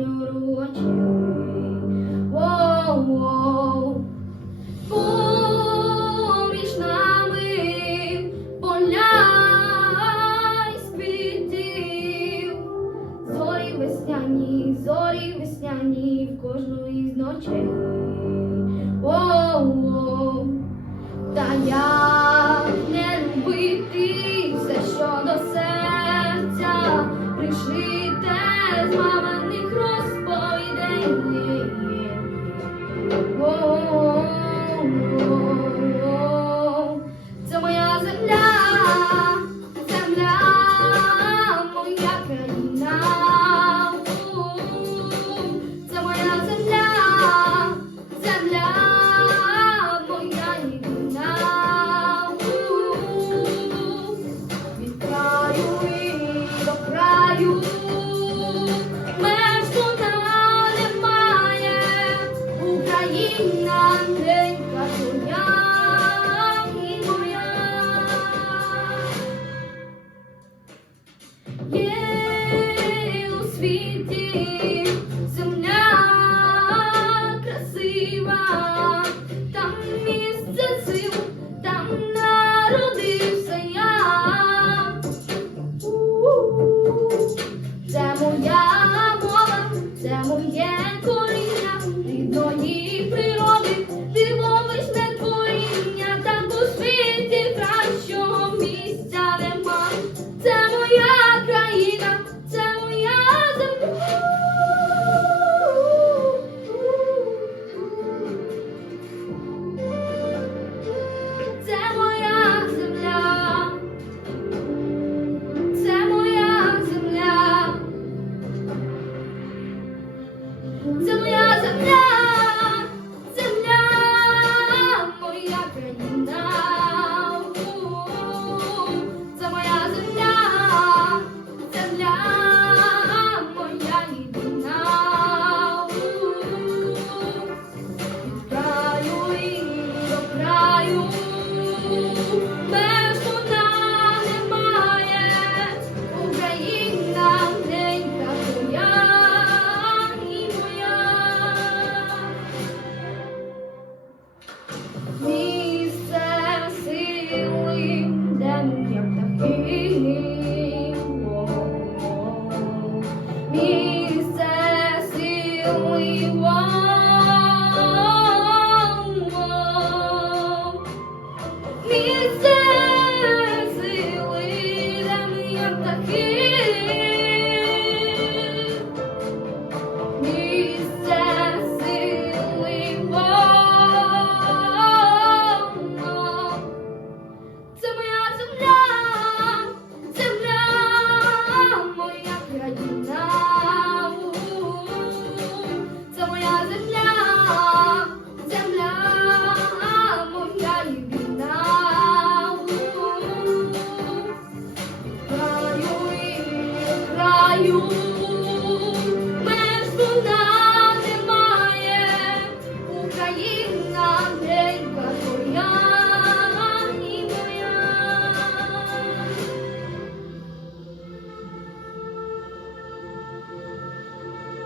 кольору очей. Нами поля із зорі весняні, зорі весняні в кожну із ночей. Воу-воу. Не любити все, що до серця пришите з мамою. Não. feet deep. and I Me means